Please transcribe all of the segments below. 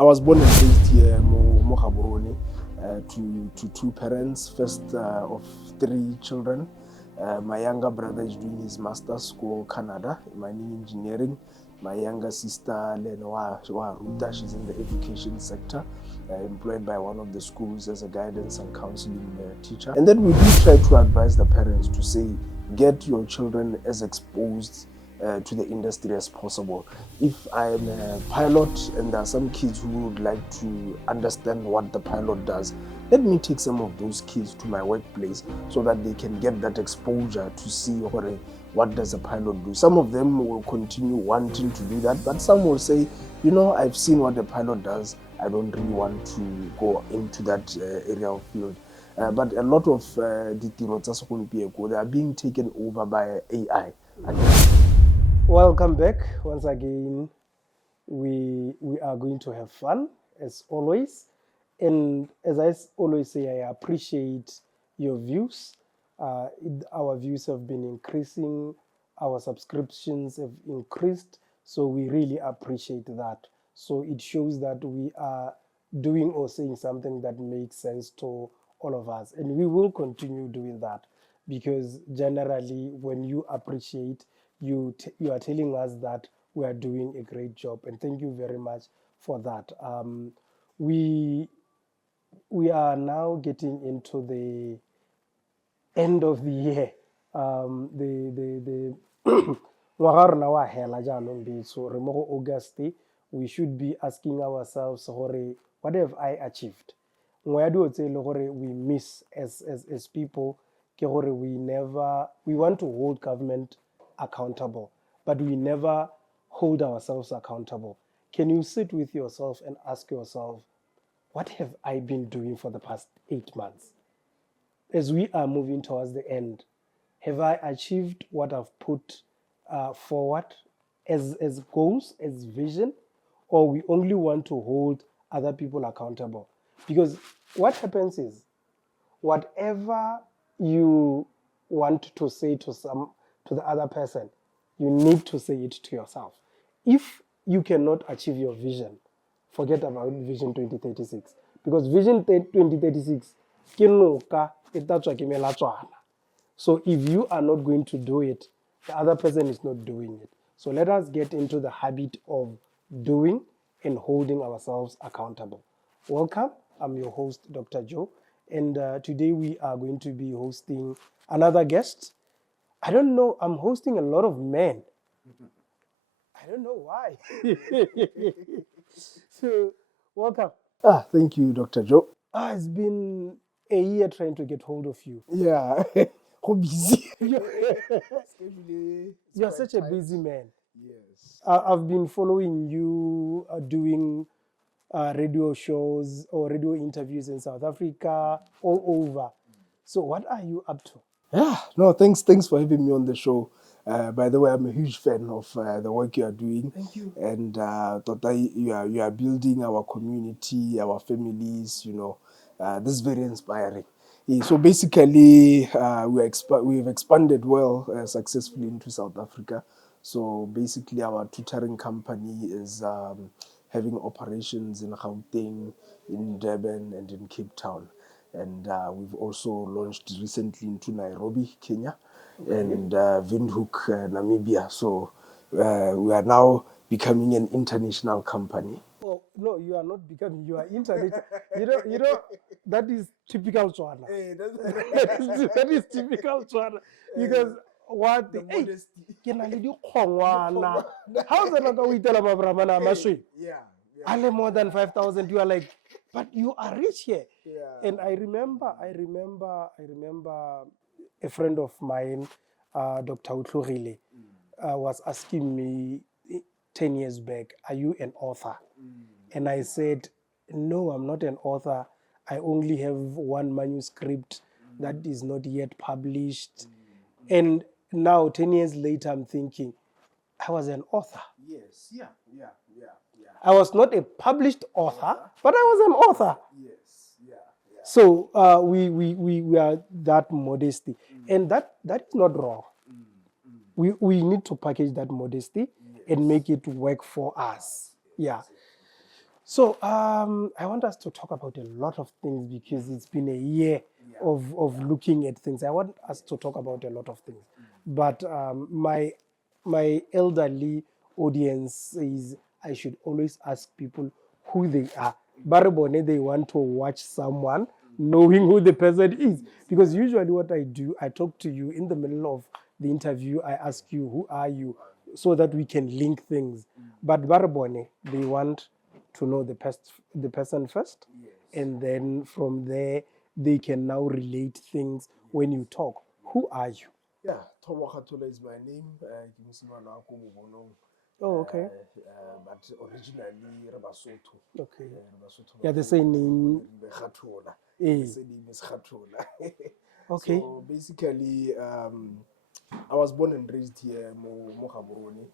I was born and raised here mo Gaborone, to two parents, first of three children. My younger brother is doing his master's in Canada, mining engineering. My younger sister, Lenoa Ruta, she's in the education sector, employed by one of the schools as a guidance and counseling teacher. And then we do try to advise the parents to say, get your children as exposed to the industry as possible. If I'm a pilot and there are some kids who would like to understand what the pilot does, let me take some of those kids to my workplace so that they can get that exposure to see what does a pilot do. Some of them will continue wanting to do that, but some will say, I've seen what a pilot does. I don't really want to go into that area of field. But a lot of the they are being taken over by AI. Welcome back once again. We are going to have fun as always, and as I always say, I appreciate your views. Our views have been increasing, our subscriptions have increased, so we really appreciate that. So it shows that we are doing or saying something that makes sense to all of us, and we will continue doing that, because generally when you appreciate, you are telling us that we are doing a great job, and thank you very much for that. We are now getting into the end of the year. The ngwaga rona wa hela jaanong betso re mo go August. We should be asking ourselves gore, what have I achieved? Nngwe ya dilo tse e le gore we miss as people ke gore we want to hold government accountable, but we never hold ourselves accountable. Can you sit with yourself and ask yourself, what have I been doing for the past 8 months? As we are moving towards the end, have I achieved what I've put forward as goals, as vision, or we only want to hold other people accountable? Because what happens is, whatever you want to say to the other person, you need to say it to yourself. If you cannot achieve your vision, forget about Vision 2036. Because Vision 2036, so if you are not going to do it, the other person is not doing it. So let us get into the habit of doing and holding ourselves accountable. Welcome. I'm your host, Dr. Joe. And today we are going to be hosting another guest. I don't know, I'm hosting a lot of men. I don't know why. So, welcome. Thank you, Dr. Joe. It's been a year trying to get hold of you. Yeah, how busy. You're such a busy man. Yes. I've been following you doing radio shows or radio interviews in South Africa, all over. So what are you up to? Yeah, no, thanks for having me on the show. By the way, I'm a huge fan of the work you are doing. Thank you. And Tota, you are building our community, our families. This is very inspiring. So basically, we've expanded well successfully into South Africa. So basically, our tutoring company is having operations in Gauteng, in Durban, and in Cape Town. And we've also launched recently into Nairobi, Kenya, and Windhoek, Namibia. So we are now becoming an international company. Oh, no, you are not becoming, you are international. That is typical Tswana. That is typical Tswana. Because what the modesty. How's that not we tell about yeah. More than 5,000, you are like, but you are rich here. Yeah. And I remember a friend of mine, Dr. Utlorile, was asking me 10 years back, are you an author? And I said, no, I'm not an author. I only have one manuscript that is not yet published. And now, 10 years later, I'm thinking, I was an author. Yes, yeah. I was not a published author, but I was an author. Yes, yeah. So we are that modesty. And that is not wrong. We need to package that modesty and make it work for us. Yeah. So I want us to talk about a lot of things because it's been a year of looking at things. I want us to talk about a lot of things. But my elderly audience says I should always ask people who they are. Barabone, they want to watch someone knowing who the person is. Because usually what I do, I talk to you in the middle of the interview, I ask you, who are you? So that we can link things. But Barabone, they want to know the person first, and then from there they can now relate things when you talk. Who are you? Yeah, Thobo Kathola is my name. Oh, okay. But originally Basotho. Okay. Basotho Yeah, the same name. Kathola. Eh. The same name is Kathola. Okay. So basically, I was born and raised here, Mo Gaborone,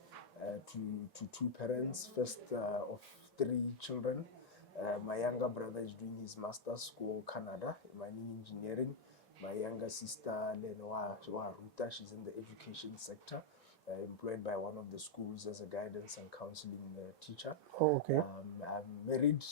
to two parents. First of three children. My younger brother is doing his master's school Canada, mining engineering. My younger sister, Lenoa Ruta, she's in the education sector, employed by one of the schools as a guidance and counseling teacher. Oh, okay. I'm married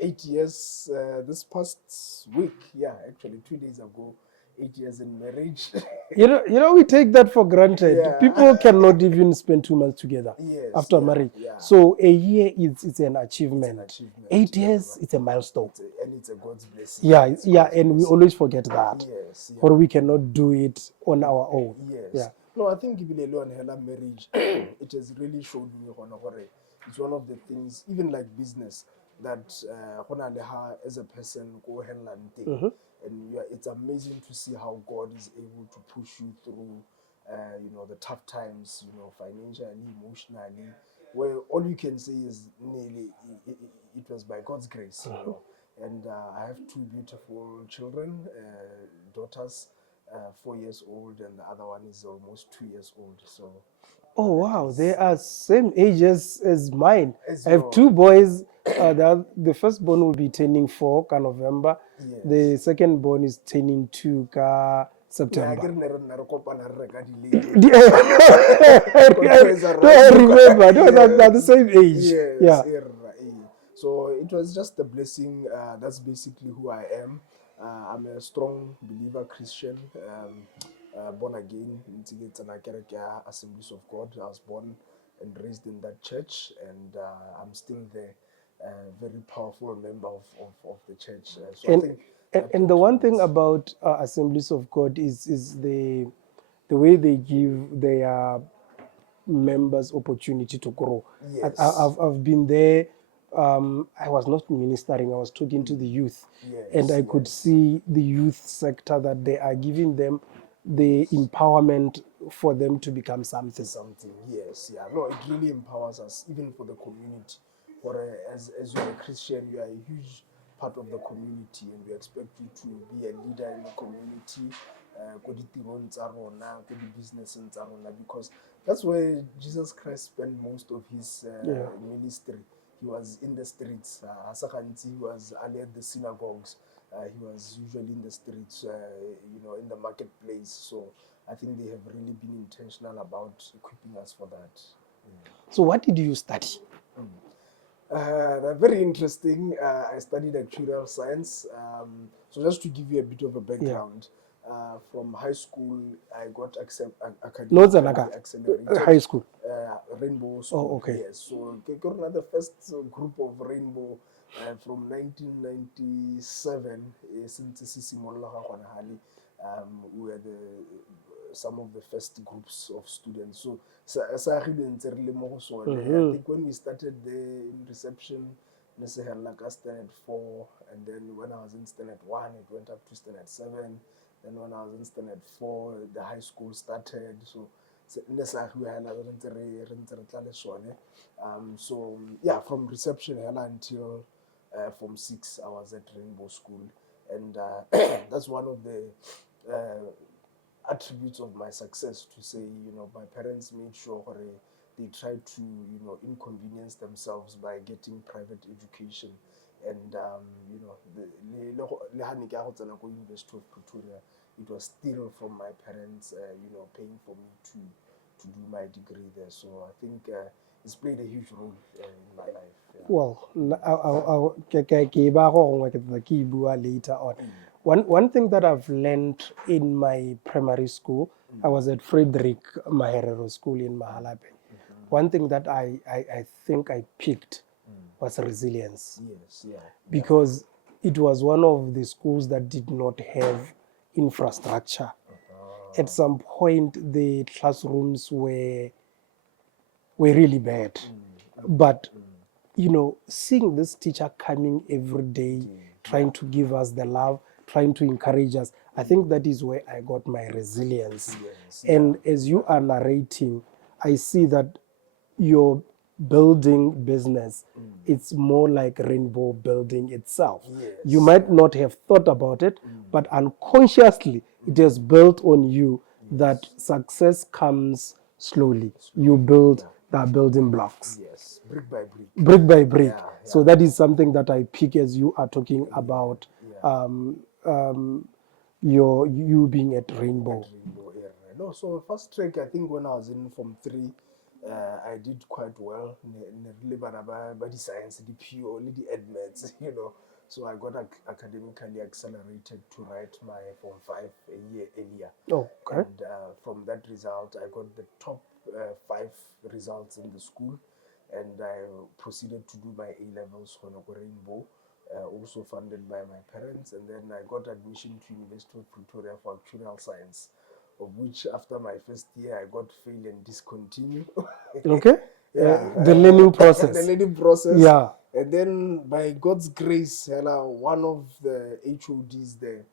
8 years this past week. Yeah, actually 2 days ago. 8 years in marriage. We take that for granted. Yeah. People cannot even spend 2 months together after marriage. Yeah. So a year it's an achievement. It's an achievement. 8 years, it's a milestone. And it's a God's blessing. Yeah, It's yeah, God's and we blessing. always forget that. Yes. Yeah. Or we cannot do it on our own. Yes. Yeah. No, I think Gibilelo and Hela marriage, it has really showed me it's one of the things, even like business, that as a person go handle and thing. And it's amazing to see how God is able to push you through the tough times, financially, emotionally, where all you can say is nearly it was by God's grace. And I have two beautiful children, daughters, 4 years old, and the other one is almost 2 years old. So, Oh wow, they are same ages as mine. As I have your- two boys. The firstborn will be turning 4 ka November. Yes. The second born is turning 2 ka yeah, September. I I remember. No, they're the same age. Yes, Yeah. So it was just a blessing. That's basically who I am. I'm a strong believer Christian, born again in Assemblies of God. I was born and raised in that church, and I'm still there. Very powerful member of the church. So I And think and the one thing about Assemblies of God is the way they give their members opportunity to grow. Yes. I've been there. I was not ministering. I was talking to the youth, and I could see the youth sector that they are giving them the empowerment for them to become something. Yes, yeah. No, it really empowers us, even for the community. As you're a Christian, you are a huge part of the community, and we expect you to be a leader in the community, business, because that's where Jesus Christ spent most of his ministry. He was in the streets. He was early at the synagogues. He was usually in the streets, in the marketplace. So I think they have really been intentional about equipping us for that. So what did you study? Very interesting. I studied actuarial science. So just to give you a bit of a background, from high school, I got academically accelerated. High school. Rainbow School. Oh, okay. Yes. So the first group of Rainbow from 1997 since we were some of the first groups of students. So I think when we started there in reception, like standard 4, and then when I was in standard 1, it went up to standard 7. Then when I was in standard 4, the high school started. So from reception until Form 6, I was at Rainbow School, and that's one of the attributes of my success, to say, my parents made sure they tried to, inconvenience themselves by getting private education. And, University of Pretoria, it was still from my parents, paying for me to do my degree there. So I think it's played a huge role in my life. Yeah. Well, ke ba go gongwe ke tla ke bua later on. One thing that I've learned in my primary school, I was at Frederick Maherero School in Mahalape. One thing that I think I picked was resilience. Yes, yeah. Because it was one of the schools that did not have infrastructure. At some point, the classrooms were really bad. But seeing this teacher coming every day, trying to give us the love, trying to encourage us, I think that is where I got my resilience. Yes, And as you are narrating, I see that your building business, it's more like rainbow building itself. Yes. You might not have thought about it, but unconsciously it has built on you that success comes slowly. You build the building blocks. Yes, brick by brick. Brick by brick. Yeah, So that is something that I pick as you are talking about you being at Rainbow. Rainbow area. No, so first track, I think when I was in Form 3, I did quite well. But the science, the PO, only the admits, So I got academically accelerated to write my Form 5 a year earlier. Oh, okay. And from that result, I got the top 5 results in the school. And I proceeded to do my A-levels on Rainbow. Also funded by my parents, and then I got admission to University of Pretoria for actuarial science, of which after my first year I got fail and discontinue. Okay. Yeah, The learning process. The learning process. Yeah. And then by God's grace, one of the HODs there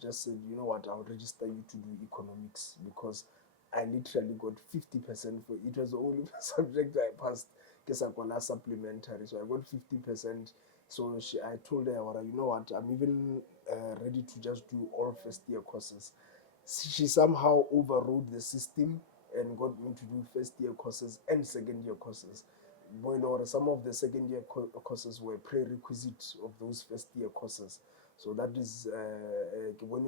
just said, you know what, I'll register you to do economics, because I literally got 50% for it. It was the only subject I passed. Guess I got supplementary, so I got 50%. So I told her, you know what, I'm even ready to just do all first year courses. She somehow overrode the system and got me to do first year courses and second year courses. Some of the second year courses were prerequisite of those first year courses. So that is when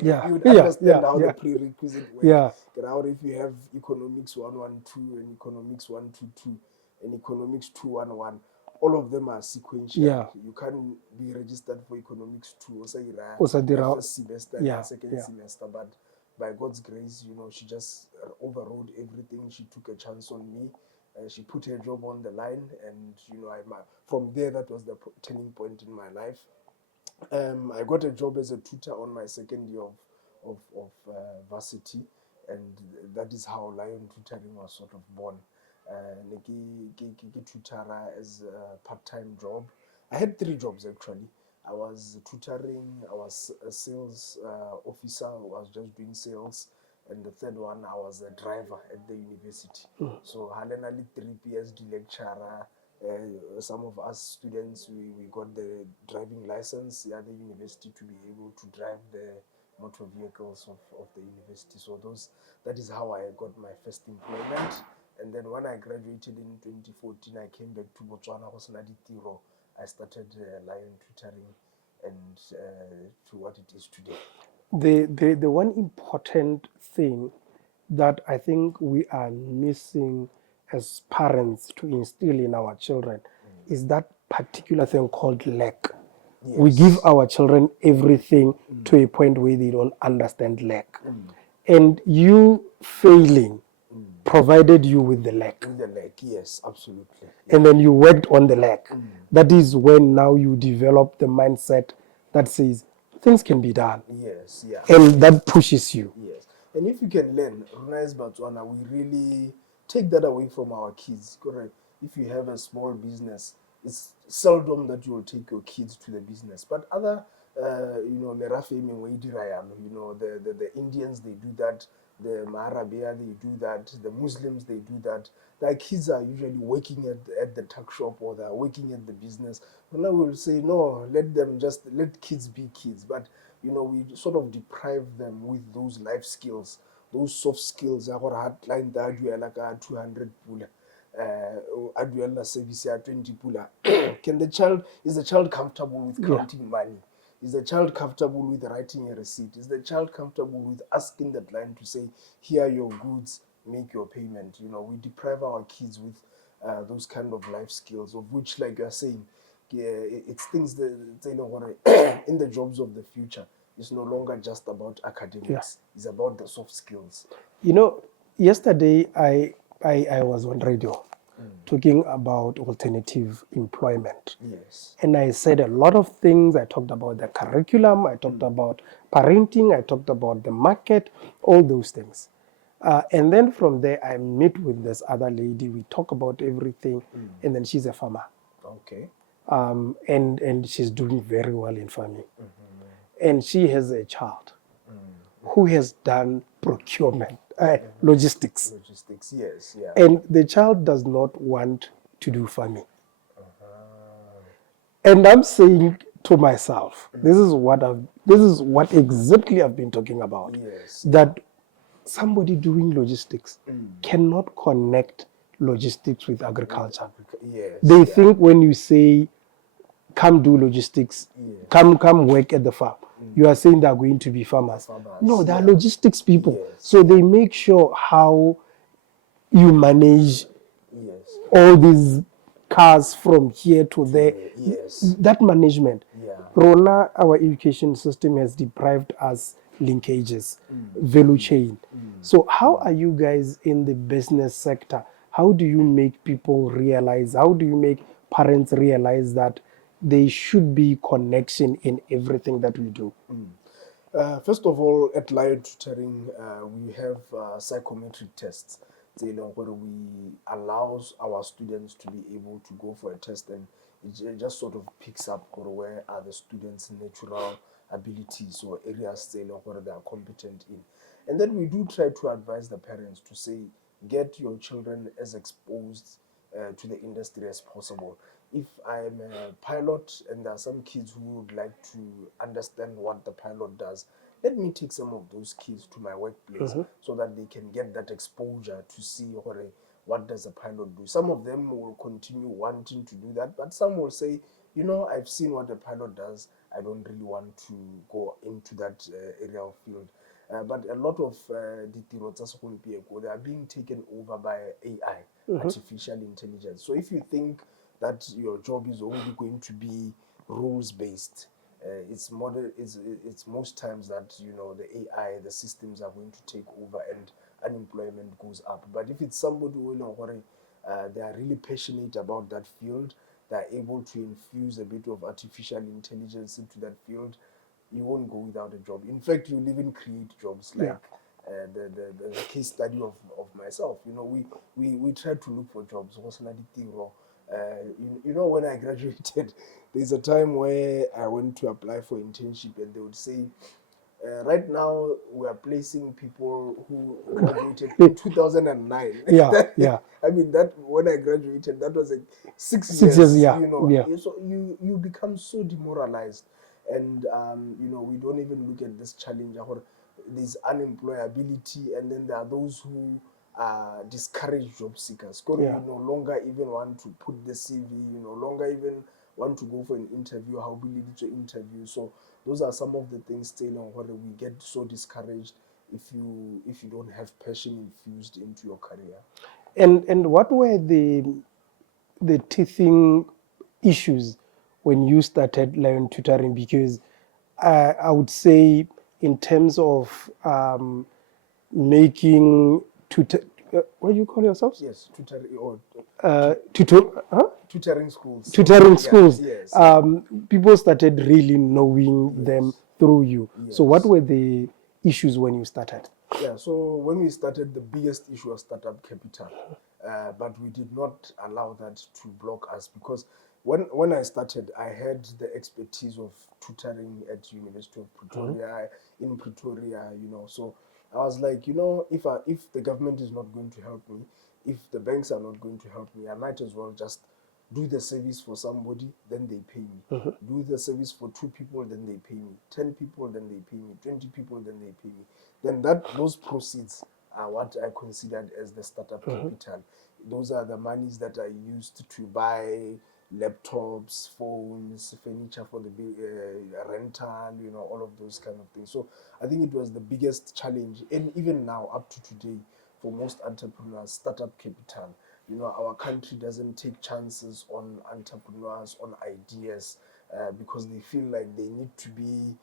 Yeah. you would understand how yeah. the prerequisite work. Yeah. If you have economics 112 and economics 122 and economics 211, all of them are sequential. Yeah. You can't be registered for economics 2 first semester and second semester, but by God's grace, she just overrode everything. She took a chance on me. She put her job on the line, and from there, that was the turning point in my life. I got a job as a tutor on my second year of varsity, and that is how Lion Tutoring was sort of born. Tutara as a part-time job. I had 3 jobs actually. I was tutoring, I was a sales officer, I was just doing sales, and the third one, I was a driver at the university. So, Halenali 3 PhD lecturer. Some of us students, we got the driving license at the university to be able to drive the motor vehicles of the university. So that is how I got my first employment. And then when I graduated in 2014, I came back to Botswana. I started Lion Tutoring and to what it is today. The one important thing that I think we are missing as parents to instill in our children is that particular thing called lack. Yes. We give our children everything to a point where they don't understand lack. And you failing provided you with the lack. With the lack, yes, absolutely. And then you worked on the lack. That is when now you develop the mindset that says things can be done. Yes, yeah. And that pushes you. Yes. And if you can learn, Runais Botswana, we really take that away from our kids. Correct. If you have a small business, it's seldom that you will take your kids to the business. But other, the Indians, they do that. The Maharabia, they do that. The Muslims, they do that. Their kids are usually working at the tuck shop, or they're working at the business. And I will say, no, let kids be kids. But, we sort of deprive them with those life skills, those soft skills. 200 pula. Service 20 pula. Is the child comfortable with counting money? Is the child comfortable with writing a receipt? Is the child comfortable with asking that line to say, here are your goods, make your payment. You know, we deprive our kids with those kind of life skills, of which, like you're saying, yeah, it's things that you know what in the jobs of the future. It's no longer just about Yeah. academics. It's about the soft skills. You know, yesterday I was on radio talking about alternative employment. Yes. And I said a lot of things. I talked about the curriculum, I talked about parenting, I talked about the market, all those things. And then from there, I meet with this other lady. We talk about everything. And then she's a farmer. Okay. And she's doing very well in farming. And she has a child who has done procurement, logistics. Logistics. Yes. Yeah. And the child does not want to do farming. And I'm saying to myself, this is what exactly I've been talking about. Yes. That somebody doing logistics cannot connect logistics with agriculture. Yes. They think when you say come do logistics, come work at the farm, you are saying they are going to be farmers. No, they are logistics people. Yes. So they make sure how you manage Yes. all these cars from here to there. Yes. That management. Yeah. Rona, our education system has deprived us linkages, value chain. So how are you guys in the business sector? How do you make people realize, how do you make parents realize that there should be connection in everything that we do? First of all, at Lion Tutoring, we have psychometric tests, where we allow our students to be able to go for a test, and it just sort of picks up where are the students' natural abilities or areas where they are competent in. And then we do try to advise the parents to say, get your children as exposed to the industry as possible. If I'm a pilot and there are some kids who would like to understand what the pilot does, let me take some of those kids to my workplace so that they can get that exposure to see what does a pilot do. Some of them will continue wanting to do that, but some will say, I've seen what a pilot does. I don't really want to go into that area of field. But a lot of the they are being taken over by AI, artificial intelligence. So if you think that your job is only going to be rules based, it's most times that the AI, the systems are going to take over and unemployment goes up. But if it's somebody who they are really passionate about that field, they are able to infuse a bit of artificial intelligence into that field, you won't go without a job. In fact, you'll even create jobs like the case study of myself. We tried to look for jobs. When I graduated, there's a time where I went to apply for internship, and they would say, right now we are placing people who graduated in 2009. Yeah. I mean, that when I graduated, that was like 6 6 years. yeah. So you become so demoralized, and we don't even look at this challenge. There's unemployability, and then there are those who discourage job seekers. You no longer even want to put the CV. You no longer even want to go for an interview. How believe to interview. So those are some of the things where we get so discouraged if you don't have passion infused into your career. And what were the teething issues when you started Lion Tutoring? Because I would say in terms of making what do you call yourselves? Yes, tutoring or tutoring schools. Tutoring schools. Yes. People started really knowing them through you. Yes. So what were the issues when you started? Yeah, so when we started, the biggest issue was startup capital. But we did not allow that to block us, because when I started, I had the expertise of tutoring at University of Pretoria, in Pretoria, so I was like, if the government is not going to help me, if the banks are not going to help me, I might as well just do the service for somebody, then they pay me. Do the service for 2 people, then they pay me. 10 people, then they pay me. 20 people, then they pay me. Then those proceeds are what I considered as the startup capital. Those are the monies that I used to buy laptops, phones, furniture for the rental, all of those kind of things. So I think it was the biggest challenge, and even now up to today, for most entrepreneurs, startup capital. You know, our country doesn't take chances on entrepreneurs, on ideas, because they feel like they need to be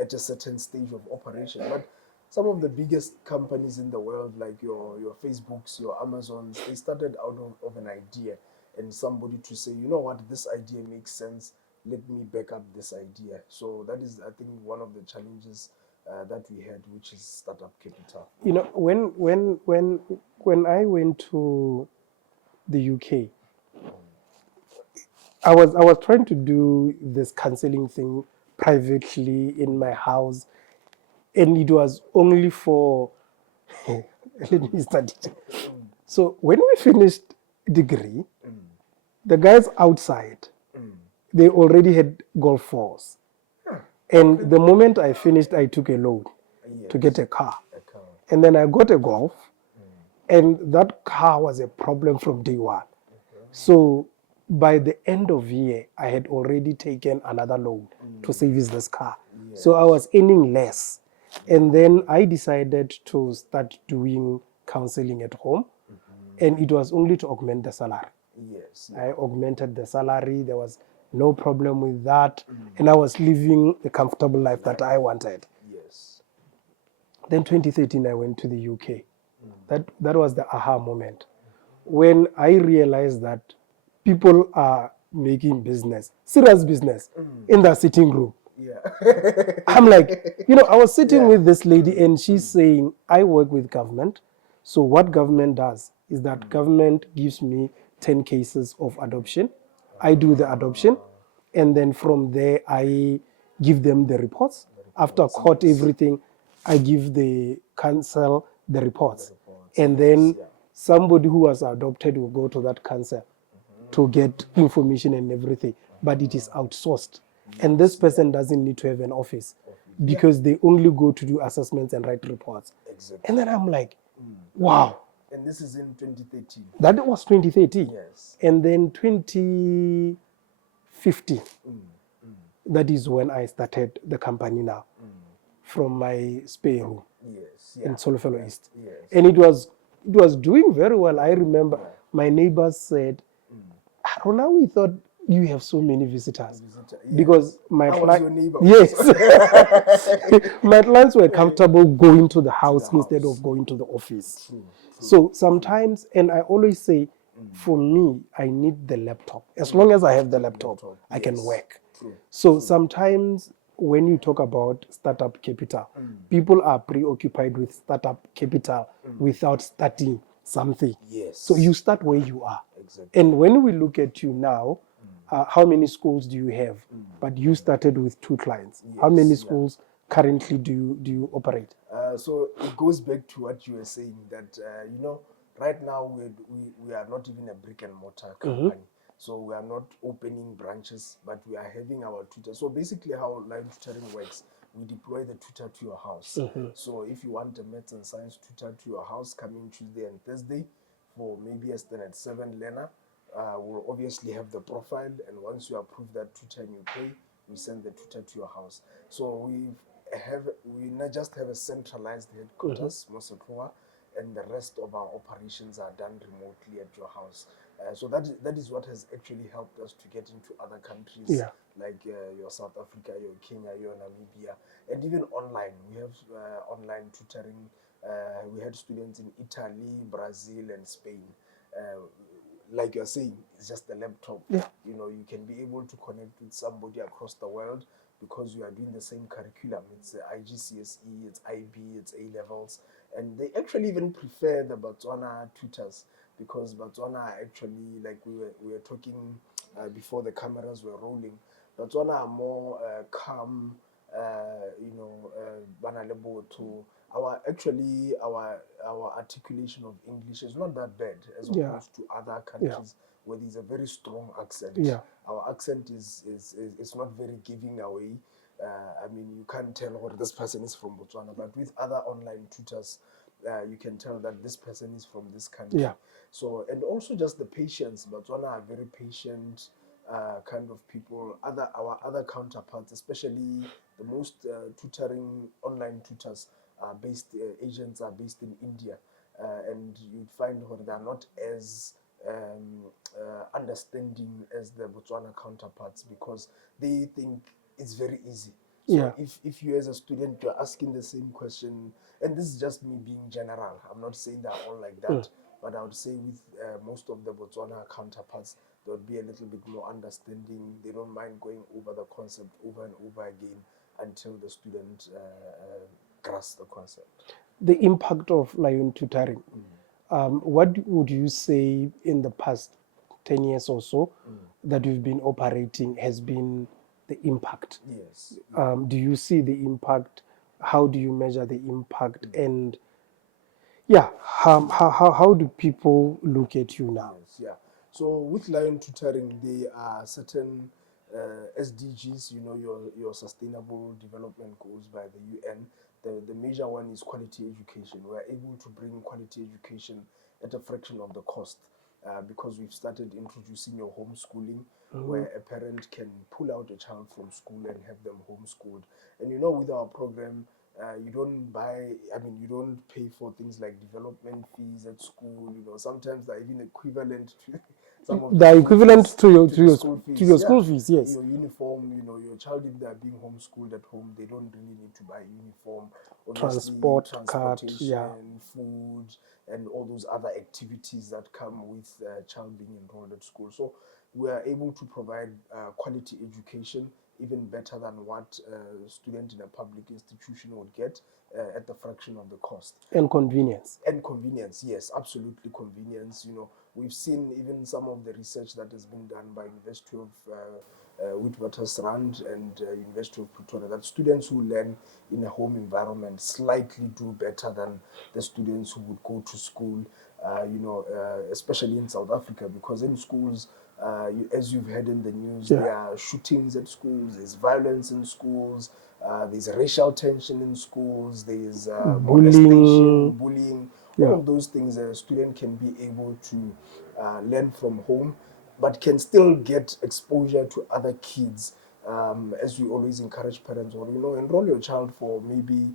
at a certain stage of operation. But some of the biggest companies in the world, like your Facebooks, your Amazons, they started out of an idea and somebody to say, you know what, this idea makes sense. Let me back up this idea. So that is, I think, one of the challenges that we had, which is startup capital. You know, when I went to the UK, I was trying to do this counseling thing privately in my house, and it was only for let me study. So when we finished degree, the guys outside, they already had golf balls. And the moment I finished, I took a loan to get a car. And then I got a golf, and that car was a problem from day one. So by the end of year, I had already taken another loan to service this car. So I was earning less. And then I decided to start doing counseling at home. And it was only to augment the salary. I augmented the salary. There was no problem with that. And I was living the comfortable life that I wanted. Then 2013, I went to the UK. That was the aha moment when I realized that people are making business, serious business, in the sitting room. I'm like, you know, I was sitting with this lady and she's saying, I work with government. So what government does is that government gives me 10 cases of adoption. I do the adoption. And then from there, I give them the reports. After court, everything, I give the council the reports. And then somebody who was adopted will go to that council to get information and everything. But it is outsourced. And this person doesn't need to have an office because they only go to do assessments and write reports. And then I'm like, wow. And this is in 2013. That was 2013. And then 2015, that is when I started the company now, from my spare room in Solofelo East. And it was doing very well. I remember my neighbors said, Arona, we thought you have so many visitors. Because my clients, my clients were comfortable going to the house instead of going to the office. So sometimes, and I always say, for me, I need the laptop. As long as I have the laptop, I can work. So sometimes when you talk about startup capital, people are preoccupied with startup capital without starting something. So you start where you are. And when we look at you now, how many schools do you have? But you started with 2 clients. How many schools currently do you operate? So it goes back to what you were saying, that you know, right now we are not even a brick and mortar company. So we are not opening branches, but we are having our tutor. So basically how Lion Tutoring works, we deploy the tutor to your house. So if you want a maths and science tutor to your house coming Tuesday and Thursday for maybe a standard 7 learner, we'll obviously have the profile, and once you approve that tutor and you pay, we send the tutor to your house. So we not just have a centralized headquarters, Mosepoa, and the rest of our operations are done remotely at your house. So that is what has actually helped us to get into other countries, like your South Africa, your Kenya, your Namibia, and even online. We have online tutoring. We had students in Italy, Brazil, and Spain. Like you're saying, it's just a laptop. You know, you can be able to connect with somebody across the world because you are doing the same curriculum. It's IGCSE, it's IB, it's A levels, and they actually even prefer the Botswana tutors because Botswana are actually, like we were talking before the cameras were rolling. Botswana are more calm, you know, to our articulation of English is not that bad as opposed to other countries where there's a very strong accent. Our accent is not very giving away. I mean, you can't tell what this person is from Botswana, but with other online tutors, you can tell that this person is from this country. So, and also just the patience. Botswana are very patient kind of people. Our other counterparts, especially the most tutoring online tutors, agents are based in India. and you'd find that they're not as understanding as the Botswana counterparts, because they think it's very easy. So Yeah. if you as a student, you're asking the same question, and this is just me being general, I'm not saying they're all like that, but I would say with most of the Botswana counterparts, there would be a little bit more understanding. They don't mind going over the concept over and over again until the student grasps the concept. The impact of Lion Tutoring. What would you say in the past 10 years or so that you've been operating has been the impact? Yes. Do you see the impact? How do you measure the impact? And yeah, how do people look at you now? Yes, yeah. So with Lion Tutoring, there are certain SDGs, your Sustainable Development Goals by the UN. The major one is quality education. We're able to bring quality education at a fraction of the cost, because we've started introducing your homeschooling, where a parent can pull out a child from school and have them homeschooled. And with our program, you don't you don't pay for things like development fees at school. Sometimes they're even equivalent to some of the The school equivalent fees, to your to the school fees. your Yeah. school fees, yes. Your uniform, your child, if they're being homeschooled at home, they don't really need to buy uniform. Obviously, Transport card, transportation, yeah. food, and all those other activities that come with a child being enrolled at school. So we are able to provide quality education, even better than what a student in a public institution would get, at the fraction of the cost. And convenience. And convenience, yes, absolutely convenience. We've seen even some of the research that has been done by University of Witwatersrand and University of Pretoria, that students who learn in a home environment slightly do better than the students who would go to school, especially in South Africa, because in schools, as you've heard in the news, Yeah. there are shootings at schools, there's violence in schools, there's racial tension in schools, there's molestation, bullying, Yeah. all of those things a student can be able to learn from home, but can still get exposure to other kids. As we always encourage parents, or enroll your child for maybe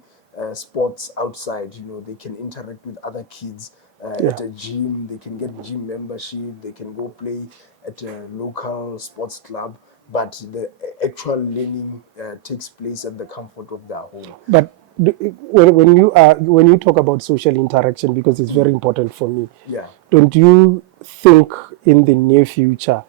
sports outside. They can interact with other kids at a gym. They can get gym membership. They can go play at a local sports club. But the actual learning takes place at the comfort of their home. But when you talk about social interaction, because it's very important for me, Yeah. don't you think in the near future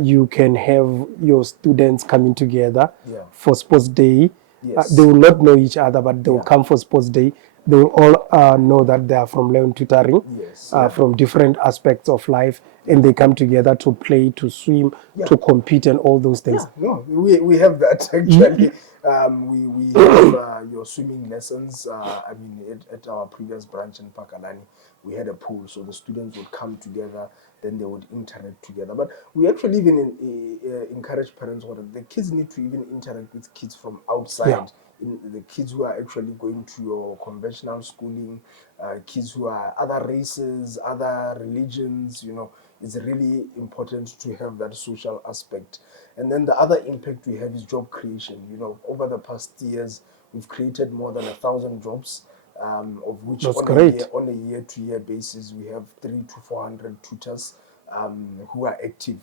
you can have your students coming together Yeah. for sports day? Yes. They will not know each other, but they will Yeah. come for sports day. They will all know that they are from Lion Tutoring, Yes. Yeah. from different aspects of life, and they come together to play, to swim, to compete, and all those things. Yeah, no, we have that actually. We have your swimming lessons. At our previous branch in Pakalani, we had a pool, so the students would come together, then they would interact together. But we actually even encourage parents, or the kids need to even interact with kids from outside. Yeah. In the kids who are actually going to your conventional schooling, kids who are other races, other religions, it's really important to have that social aspect. And then the other impact we have is job creation. Over the past years, we've created more than 1,000 jobs, of which That's on great. on a year-to-year basis, we have 300 to 400 tutors who are active.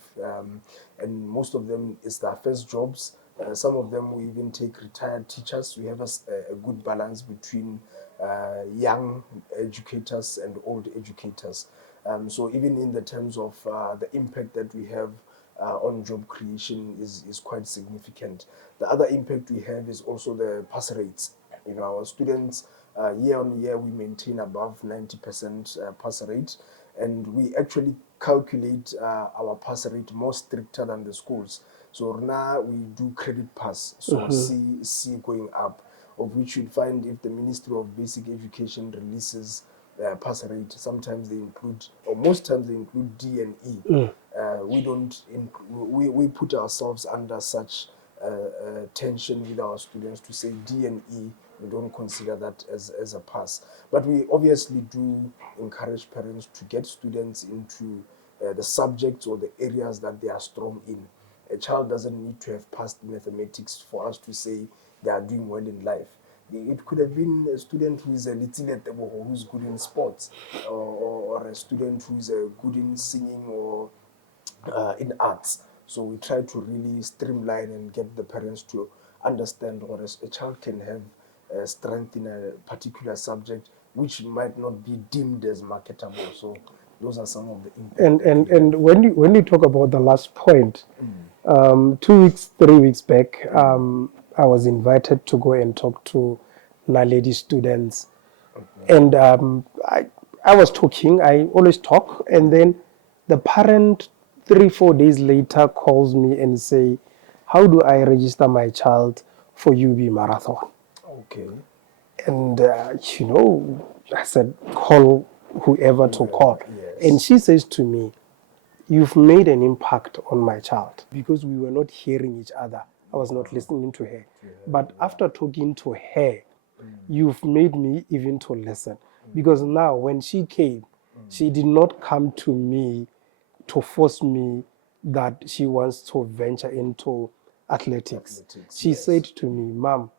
And most of them is their first jobs. Some of them we even take retired teachers. We have a good balance between young educators and old educators. So even in the terms of the impact that we have on job creation is quite significant. The other impact we have is also the pass rates. Our students, year on year, we maintain above 90% pass rate, and we actually calculate our pass rate more stricter than the schools. So now we do credit pass, so C going up, of which you'd find if the Ministry of Basic Education releases pass rate, sometimes they include, or most times they include D and E. We don't. We put ourselves under such tension with our students to say D and E. We don't consider that as a pass. But we obviously do encourage parents to get students into the subjects or the areas that they are strong in. A child doesn't need to have passed mathematics for us to say they are doing well in life. It could have been a student who is a little who's good in sports, or a student who is good in singing or in arts. So we try to really streamline and get the parents to understand what a child can have strength in a particular subject, which might not be deemed as marketable. So those are some of the impact. And when you talk about the last point, 2 weeks, 3 weeks back, I was invited to go and talk to Naledi students, and I was talking. I always talk, and then the parent 3-4 days later calls me and say, "How do I register my child for UB marathon?" Okay. And I said, "Call whoever to call." Yes. And she says to me, "You've made an impact on my child," because we were not hearing each other. I was not listening to her. But after talking to her, you've made me even to listen. Because now when she came, she did not come to me to force me that she wants to venture into athletics. She Yes. said to me, "Mom,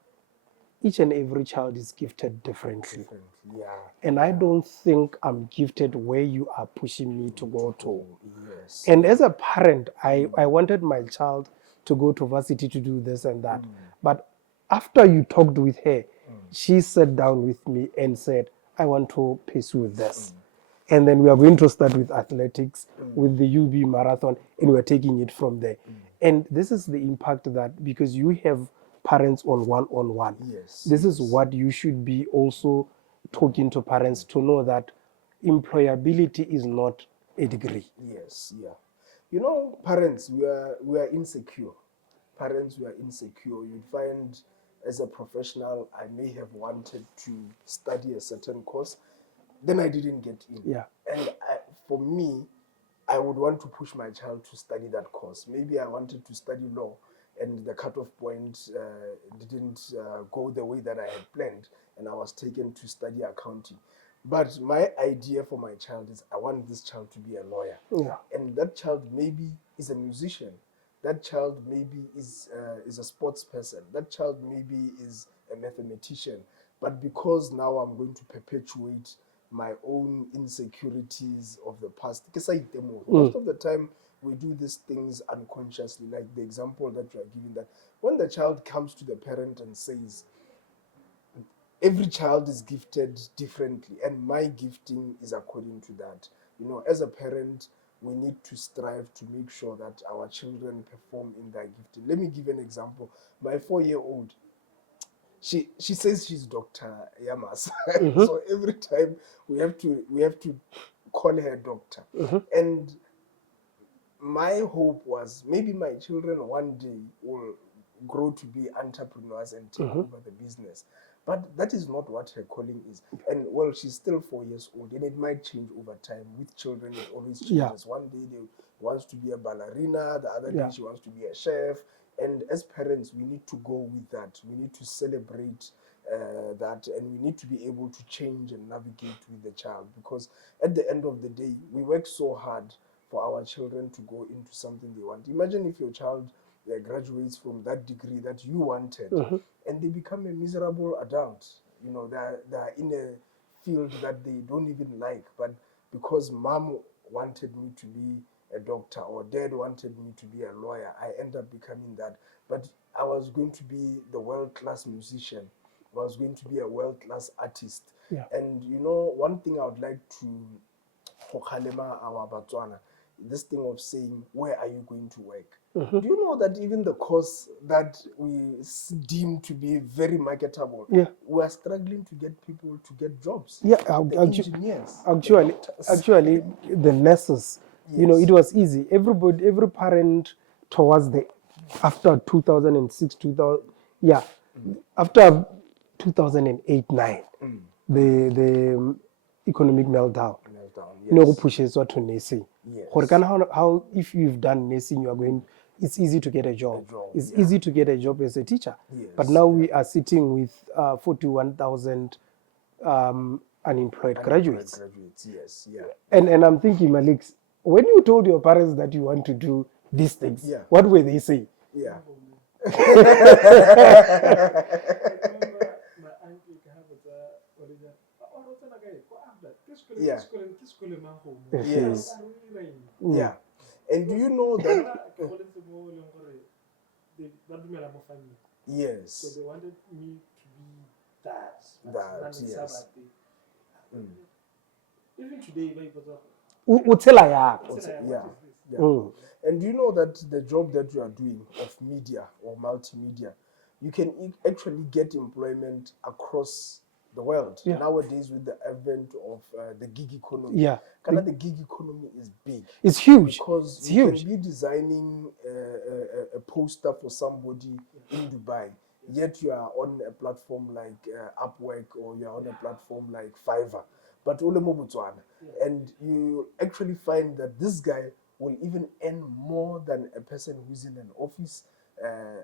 each and every child is gifted differently. Yeah. And I don't think I'm gifted where you are pushing me to go to." Yes. And as a parent, I wanted my child to go to varsity to do this and that. But after you talked with her, she sat down with me and said, "I want to pursue this." And then we are going to start with athletics, with the UB marathon, and we're taking it from there. And this is the impact that, because you have parents on one-on-one, Yes. this is what you should be also talking to parents to know that employability is not a degree. Yes. Yeah. You know, parents, we are insecure. Parents, we are insecure. You'd find, as a professional, I may have wanted to study a certain course, then I didn't get in. Yeah. And for me, I would want to push my child to study that course. Maybe I wanted to study law, and the cutoff point didn't go the way that I had planned, and I was taken to study accounting. But my idea for my child is, I want this child to be a lawyer. Yeah. And that child maybe is a musician. That child maybe is a sports person. That child maybe is a mathematician. But because now I'm going to perpetuate my own insecurities of the past, most of the time we do these things unconsciously, like the example that you are giving, that when the child comes to the parent and says, every child is gifted differently, and my gifting is according to that. As a parent, we need to strive to make sure that our children perform in their gifting. Let me give an example. My 4-year-old, she says she's Dr. Yamas. So every time we have to call her doctor. And my hope was, maybe my children one day will grow to be entrepreneurs and take over the business. But that is not what her calling is. And well, she's still 4 years old, and it might change over time. With children, it always changes. Yeah. One day they wants to be a ballerina, the other day Yeah. she wants to be a chef. And as parents, we need to go with that. We need to celebrate that, and we need to be able to change and navigate with the child, because at the end of the day, we work so hard for our children to go into something they want. Imagine if your child graduates from that degree that you wanted, and they become a miserable adult. They're in a field that they don't even like, but because mom wanted me to be a doctor or dad wanted me to be a lawyer, I end up becoming that. But I was going to be the world-class musician. I was going to be a world-class artist. Yeah. And one thing I would like to Hokalema our Botswana, this thing of saying, where are you going to work? Do you know that even the course that we deem to be very marketable, we are struggling to get people to get jobs? Yeah, the engineers. Actually, the nurses, it was easy. Every parent towards after 2006, after 2008-9, the economic meltdown. Yes. Pushes to nursing. Yes. How if you've done nursing, you are going. It's easy to get a job. It's easy to get a job as a teacher. Yes. But now we are sitting with 41,000 unemployed graduates. Yes. Yeah. And I'm thinking, Malik, when you told your parents that you want to do these things, what were they saying? Yeah. Yeah. Yes. Yeah. And do you know that? Yes. So they wanted me to be that. That, yes. Even today, Utsela Yeah. Yeah. And do you know that the job that you are doing of media or multimedia, you can actually get employment across the world nowadays with the advent of the gig economy. Yeah. The gig economy is big. It's huge. Because it's you huge. can be designing a poster for somebody in Dubai, yet you are on a platform like Upwork, or you are on a platform like Fiverr, but ole mo Botswana. And you actually find that this guy will even earn more than a person who's in an office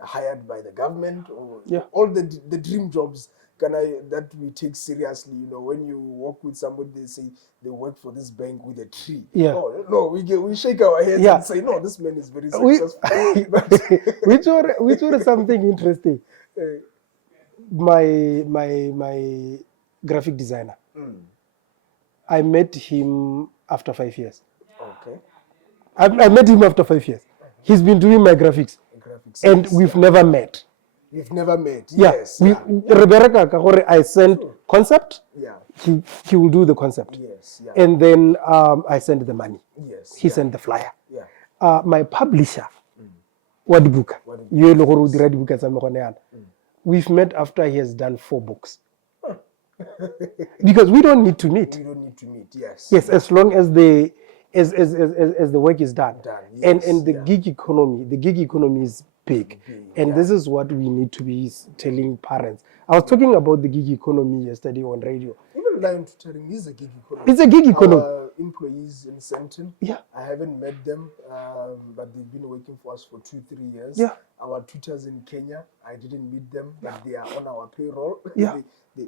hired by the government, or all the dream jobs that we take seriously. You know, when you work with somebody, they say they work for this bank with a tree. Yeah. Oh no, we shake our heads and say, no, this man is very successful. Which was something interesting. My graphic designer. I met him after 5 years. Okay. I met him after 5 years. He's been doing my graphics. And we've never met. We've never met. Yeah. Yes. Rebecca, I sent concept. Yeah. He will do the concept. Yes. Yeah. And then I send the money. Yes. He sent the flyer. Yeah. My publisher, Wadibuka. We've met after he has done 4 books. Because we don't need to meet. We don't need to meet. Yes. Yes, as long as the work is done. Yes. And the gig economy is big. And this is what we need to be telling parents. I was talking about the gig economy yesterday on radio. Even Lion Tutoring is a gig economy. It's a gig economy. Our employees in Senton, I haven't met them, but they've been working for us for 2-3 years. Yeah. Our tutors in Kenya, I didn't meet them, but they are on our payroll. Yeah.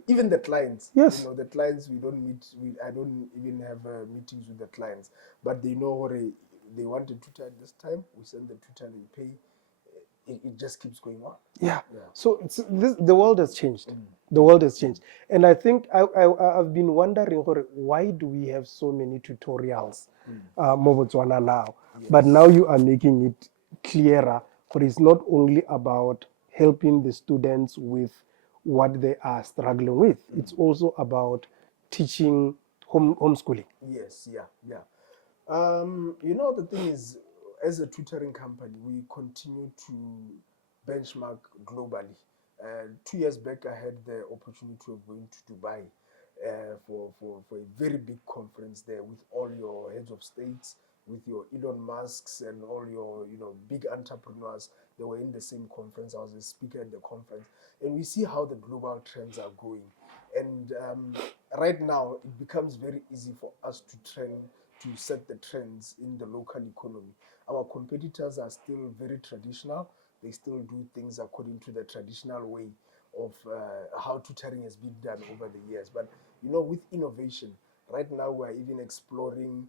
Even the clients, yes. You know, the clients we don't meet. I don't even have meetings with the clients, but they know what they want a tutor at this time. We send the tutor and they pay. It just keeps going on. Yeah. So the world has changed. The world has changed, and I think I've been wondering why do we have so many tutorials, Botswana now? Yes. But now you are making it clearer. But it's not only about helping the students with what they are struggling with. It's also about teaching homeschooling. Yes, yeah. You know, the thing is, as a tutoring company, we continue to benchmark globally. 2 years back, I had the opportunity of going to Dubai for a very big conference there with all your heads of states, with your Elon Musks and all your big entrepreneurs. They were in the same conference. I was a speaker at the conference, and we see how the global trends are going. And right now, it becomes very easy for us to set the trends in the local economy. Our competitors are still very traditional. They still do things according to the traditional way of how tutoring has been done over the years. But with innovation, right now we're even exploring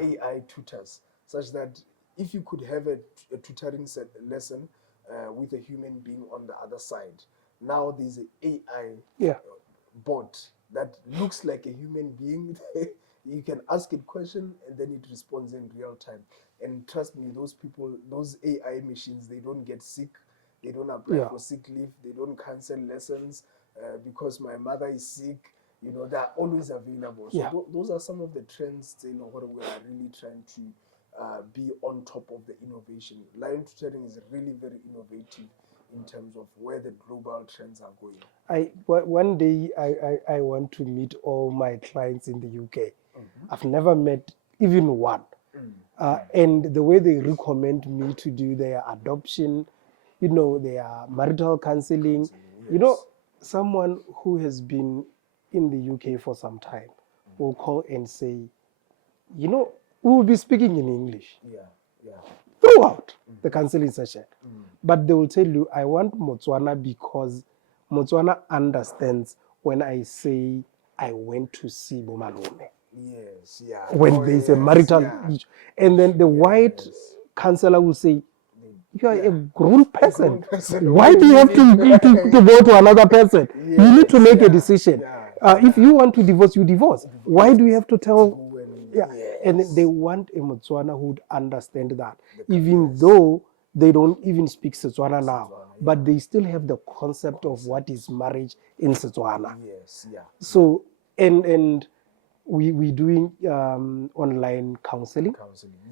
AI tutors, such that if you could have a tutoring lesson with a human being on the other side, now there's an AI bot that looks like a human being. You can ask it question and then it responds in real time. And trust me, those AI machines, they don't get sick. They don't apply for sick leave. They don't cancel lessons because my mother is sick. They're always available. So those are some of the trends, what we are really trying to be on top of the innovation. Lion Tutoring is really very innovative in terms of where the global trends are going. One day I want to meet all my clients in the UK. I've never met even one. And the way they recommend me to do their adoption, their marital counseling, someone who has been in the UK for some time will call and say, we will be speaking in English. Throughout the counseling session. But they will tell you, I want Botswana because Botswana understands when I say I went to see Bomalume. Yes, yeah. When there's a marital issue. And then the white counselor will say, you are a grown person. Why do you have to go to another person? You need to make a decision. If you want to divorce, you divorce. Why do you have to tell? Go and, Yeah, yes. and they want a Botswana who would understand that, The- even yes. though they don't even speak Setswana now, Setswana, yeah. but they still have the concept of what is marriage in Setswana. Yes, yeah. So and we doing online counseling.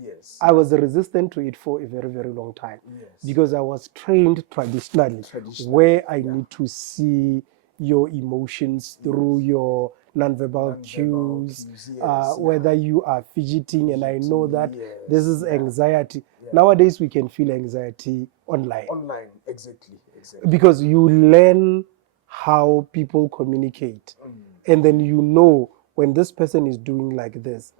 Yes. I was resistant to it for a very, very long time, Yes. because I was trained traditionally where I need to see your emotions through your nonverbal cues, yes, whether you are fidgeting, and I know that yes, this is yeah. anxiety. Yeah. Nowadays, we can feel anxiety online Online, exactly. because you learn how people communicate, and then you know when this person is doing like this,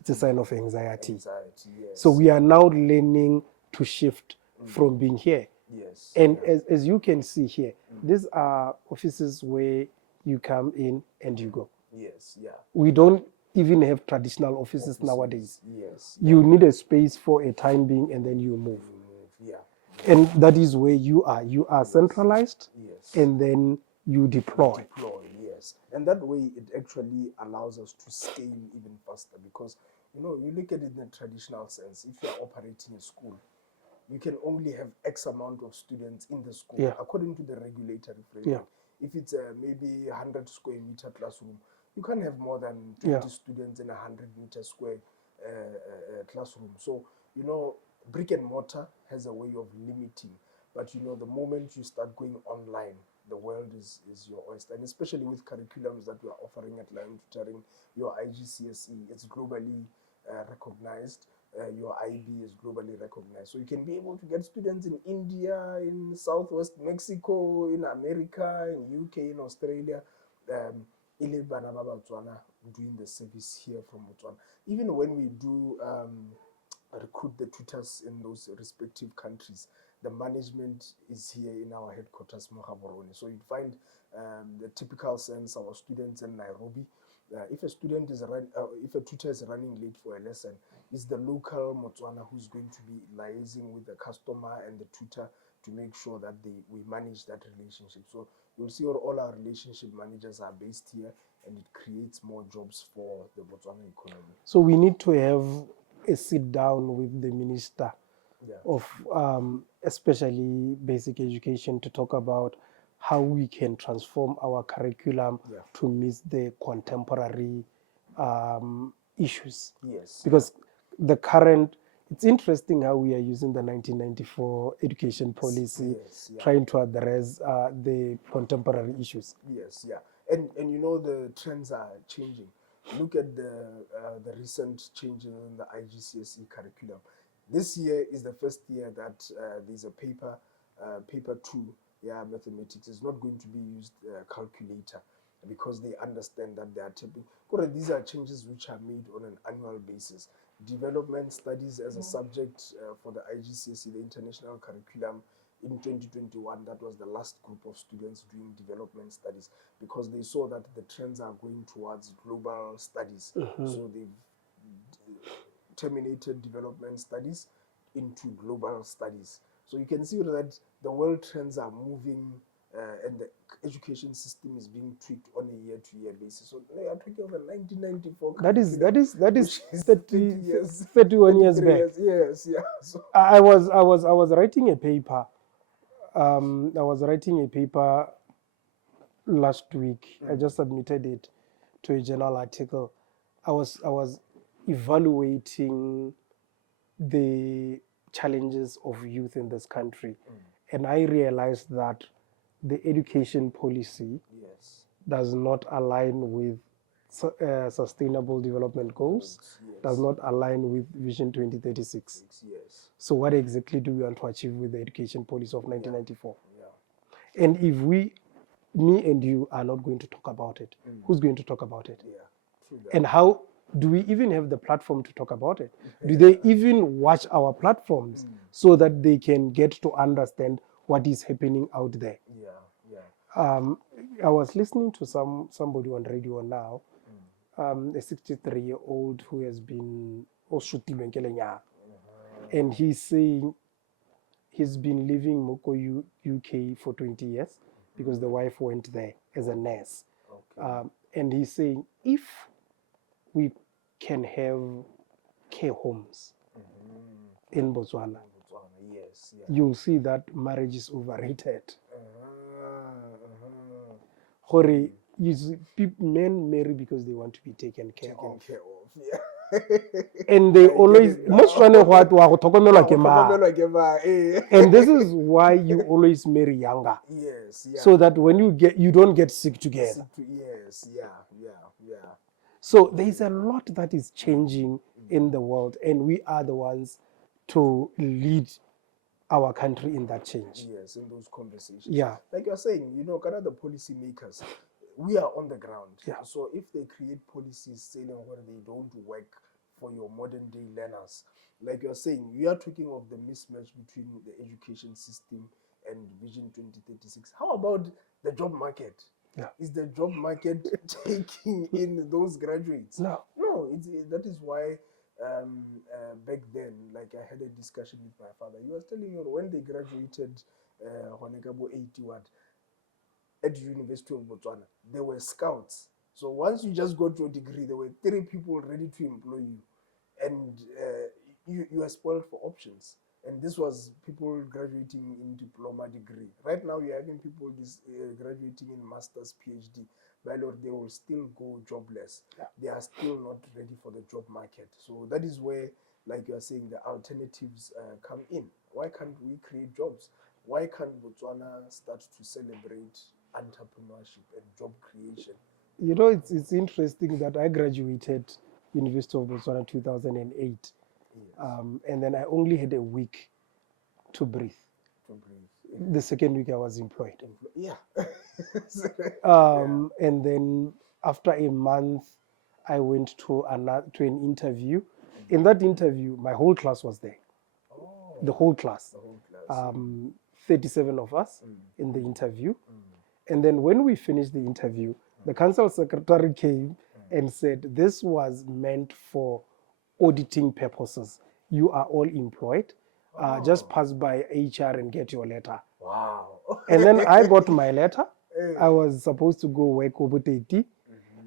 it's a sign of anxiety. Yes. So we are now learning to shift from being here. Yes. And as you can see here, these are offices where you come in and you go. Yes, yeah. We don't even have traditional offices nowadays. Yes. You need a space for a time being and then you move. Yeah. And that is where you are. You are centralized, Yes. and then you deploy. Yes. And that way it actually allows us to scale even faster, because you look at it in a traditional sense. If you're operating a school, you can only have X amount of students in the school, Yeah. according to the regulatory framework. If it's maybe 100 square meter classroom, you can't have more than 20 students in a 100-meter square classroom. So, brick and mortar has a way of limiting. But, the moment you start going online, the world is your oyster. And especially with curriculums that we are offering at Lion Tutoring, your IGCSE, it's globally recognized. Your IB is globally recognized. So you can be able to get students in India, in Southwest Mexico, in America, in UK, in Australia, doing the service here from Botswana. Even when we do recruit the tutors in those respective countries, the management is here in our headquarters, Mogaborone. So you'd find the typical sense our students in Nairobi. If a tutor is running late for a lesson, it's the local Motswana who's going to be liaising with the customer and the tutor to make sure that we manage that relationship. So you'll see all our relationship managers are based here, and it creates more jobs for the Botswana economy. So we need to have a sit down with the minister of especially basic education to talk about how we can transform our curriculum to meet the contemporary issues. Yes. Because the current, it's interesting how we are using the 1994 education policy trying to address the contemporary issues. Yes, yeah. And the trends are changing. Look at the recent changes in the IGCSE curriculum. This year is the first year that there's a paper 2, mathematics is not going to be used calculator, because they understand that they are tapping. These are changes which are made on an annual basis. Development studies as a subject for the IGCSE, the international curriculum, in 2021, that was the last group of students doing development studies, because they saw that the trends are going towards global studies. So they've terminated development studies into global studies. So you can see that the world trends are moving, and the education system is being tweaked on a year-to-year basis. So they are talking of a 1994 That is 30 years, 31 years back. Yes, yeah. So I was writing a paper. I was writing a paper last week. I just submitted it to a journal article. I was evaluating the challenges of youth in this country, and I realized that the education policy does not align with sustainable development goals, does not align with Vision 2036. So what exactly do we want to achieve with the education policy of 1994? And if me and you are not going to talk about it, who's going to talk about it? And how do we even have the platform to talk about it? Do they even watch our platforms so that they can get to understand what is happening out there? I was listening to somebody on radio now, a 63-year-old who has been and he's saying he's been living Moko UK for 20 years because the wife went there as a nurse. And he's saying, if we can have care homes in Botswana, Yes, yeah. you'll see that marriage is overrated. Uh-huh. Hore, you see, men marry because they want to be taken care of. Yeah. And they always, most wa go tlhokomelwa ke mang. And this is why you always marry younger. Yes, yeah. So that when you don't get sick together. Yes, yeah. So there's a lot that is changing in the world, and we are the ones to lead our country in that change. Yes, in those conversations. Yeah. Like you're saying, kind of the policy makers, we are on the ground. Yeah. So if they create policies saying where they don't work for your modern day learners, like you're saying, we are talking of the mismatch between the education system and Vision 2036. How about the job market? Yeah. Is the job market taking in those graduates? No. That is why back then, like I had a discussion with my father. He was telling me when they graduated, 81 at the University of Botswana, there were scouts. So once you just got your degree, there were 3 people ready to employ you, and you are spoiled for options. And this was people graduating in diploma degree. Right now, you're having people graduating in master's, PhD. But they will still go jobless. Yeah. They are still not ready for the job market. So that is where, like you are saying, the alternatives come in. Why can't we create jobs? Why can't Botswana start to celebrate entrepreneurship and job creation? It's interesting that I graduated University of Botswana 2008. Yes. And then I only had a week to breathe. The second week I was employed. Yeah. And then after a month, I went to an interview. In that interview, my whole class was there. Oh. The whole class. 37 of us in the interview. And then when we finished the interview, the council secretary came and said, this was meant for auditing purposes. You are all employed. Just pass by HR and get your letter. Wow. And then I got my letter. I was supposed to go work over 30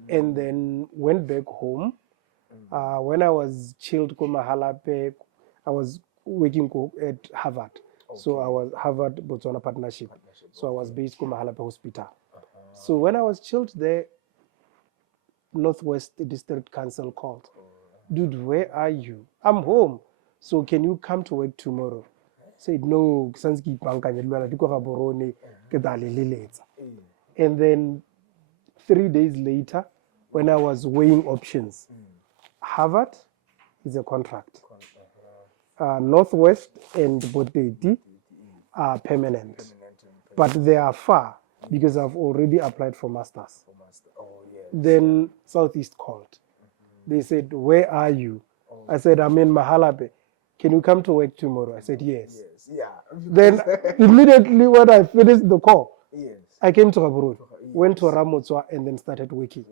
and then went back home. When I was chilled, I was working at Harvard. Okay. So I was Harvard Botswana Partnership. So I was based in Mahalape Hospital. So when I was chilled there, Northwest District Council called. Dude, where are you? I'm home. So can you come to work tomorrow? I said, no. And then 3 days later, when I was weighing options, Harvard is a contract. Northwest and Boteti are permanent. But they are far because I've already applied for masters. Oh, yes. Then Southeast called. They said, where are you? I said, I'm in Mahalape. Can you come to work tomorrow? I said, yes. Yes, yeah. Then immediately when I finished the call, yes, I came to Gaborone, went to Ramotswa, and then started working.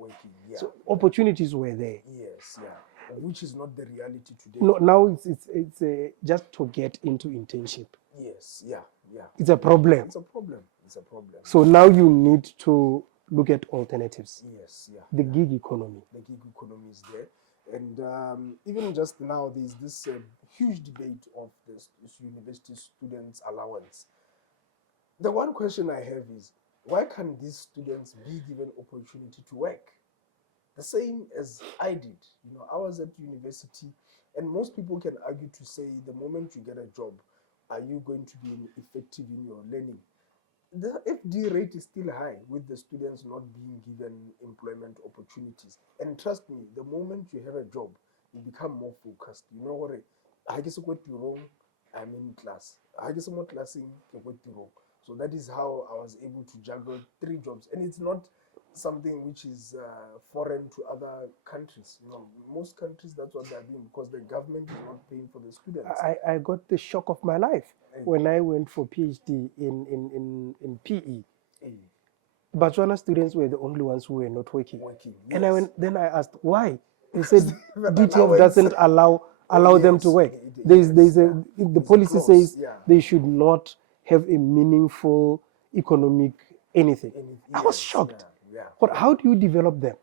Yeah. So opportunities were there. Yes, yeah. Which is not the reality today. No, now it's just to get into internship. Yes, yeah. It's a problem. It's a problem. So now you need to look at alternatives. Yes, yeah. The gig economy. The gig economy is there. And even just now, there's this huge debate of this university students' allowance. The one question I have is, why can't these students be given opportunity to work? The same as I did. I was at university, and most people can argue to say the moment you get a job, are you going to be effective in your learning? The FD rate is still high with the students not being given employment opportunities. And trust me, the moment you have a job, you become more focused. You know what? I guess what you wrong, I'm in class. I guess I'm not classing, what you wrong. So that is how I was able to juggle 3 jobs. And it's not something which is foreign to other countries. Most countries, that's what they're doing because the government is not paying for the students. I got the shock of my life when I went for PhD in PE. Botswana students were the only ones who were not working. Yes. And then I asked why. They said DTF doesn't allow them to work. The policy says they should not have a meaningful economic anything. I was shocked. How do you develop them?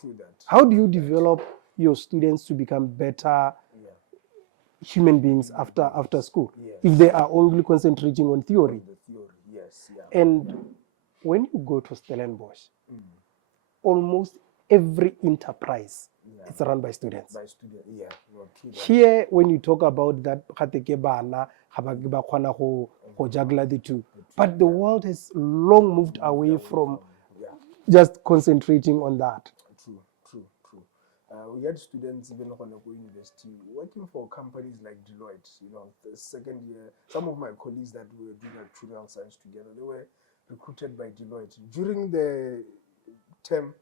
True that. How do you develop your students to become better human beings after school if they are only concentrating on theory? The theory, yes, And when you go to Stellenbosch, almost every enterprise is run by students. Here, when you talk about that, juggler the two, but the world has long moved away from just concentrating on that. True. We had students even on the university working for companies like Deloitte. The second year, some of my colleagues that were doing actuarial science together, they were recruited by Deloitte. During the term,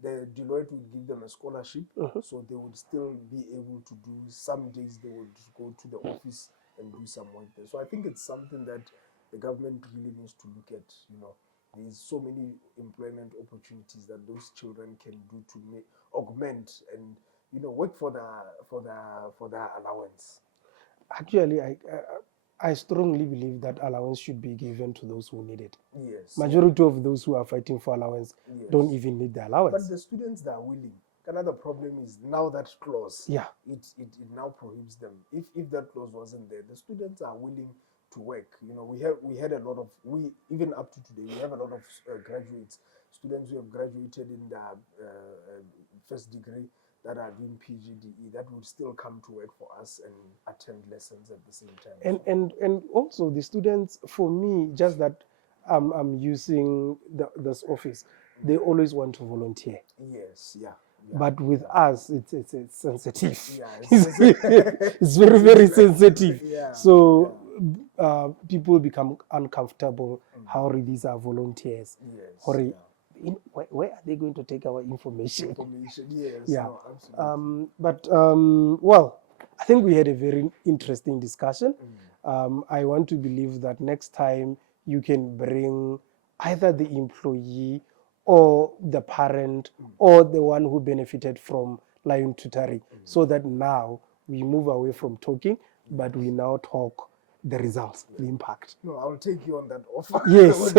the Deloitte would give them a scholarship, so they would still be able to do, some days they would go to the office and do some work there. So I think it's something that the government really needs to look at. There's so many employment opportunities that those children can do to augment and work for their allowance. Actually, I strongly believe that allowance should be given to those who need it. Yes. Majority of those who are fighting for allowance don't even need the allowance. But the students that are willing. Another problem is now that clause. Yeah. It now prohibits them. If that clause wasn't there, the students are willing to work. We had a lot of, even up to today, we have a lot of graduates, students who have graduated in the first degree that are doing PGDE that would still come to work for us and attend lessons at the same time. And also the students, for me, just that I'm using this office, they always want to volunteer. Yes, But with us, it's sensitive. It's very, very sensitive. So people become uncomfortable. How these are volunteers? Yes. Where are they going to take our information? Yes. Yeah. No, absolutely. Well, I think we had a very interesting discussion. I want to believe that next time you can bring either the employee or the parent or the one who benefited from Lion Tutoring, so that now we move away from talking, but we now talk the results, the impact. No, I'll take you on that offer. Yes.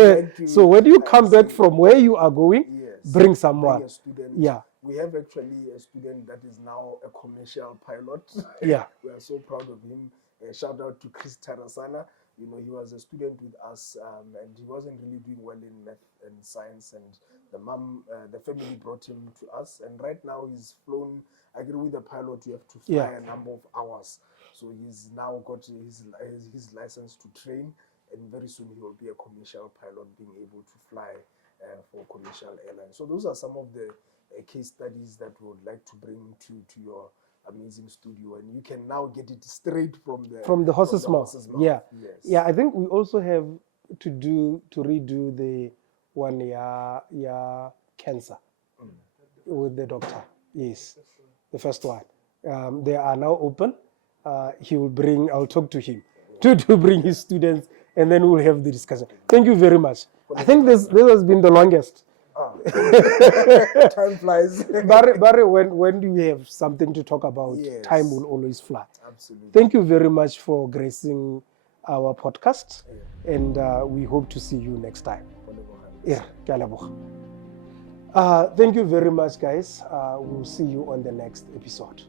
So when you come back from where you are going, bring someone. Bring a student. Yeah. We have actually a student that is now a commercial pilot. Yeah. We are so proud of him. Shout out to Chris Tarasana. He was a student with us, and he wasn't really doing well in math and science, and the family brought him to us, and right now he's flown. I agree with the pilot, you have to fly a number of hours. So he's now got his license to train, and very soon he will be a commercial pilot, being able to fly for commercial airlines. So those are some of the case studies that we would like to bring to your amazing studio, and you can now get it straight from the horse's mouth. Yeah. Yes. Yeah, I think we also have to redo the 1 year cancer with the doctor. Yes, the first one. They are now open. I'll talk to him to bring his students, and then we'll have the discussion. Thank you very much. I think this has been the longest. Time flies. Barry, when you have something to talk about, time will always fly. Absolutely. Thank you very much for gracing our podcast, and we hope to see you next time. Thank you very much, guys. We'll see you on the next episode.